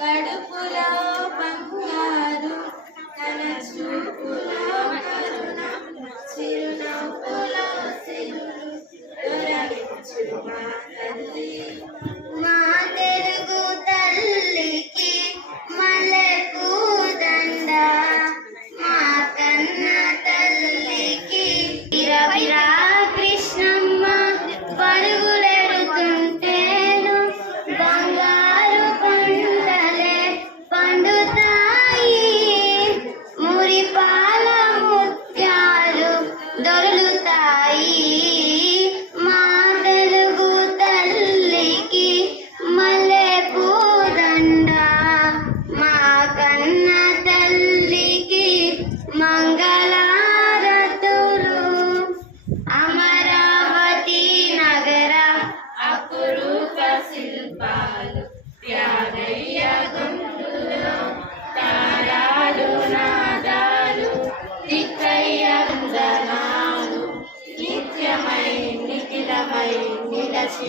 కడుపులో బంగారు తన చూపులో కరుణ చిరునవ్వులో సిరులు దొరకించు మా తల్లి. దొరులుతాయి. మా తెలుగు తల్లికి మల్లె పూదండ. మా కన్న తల్లికి మంగళారతులు. అమరావతి నగర అపురూప శిల్పాలు. నిఖిలమై నిఖిలమై నిలచి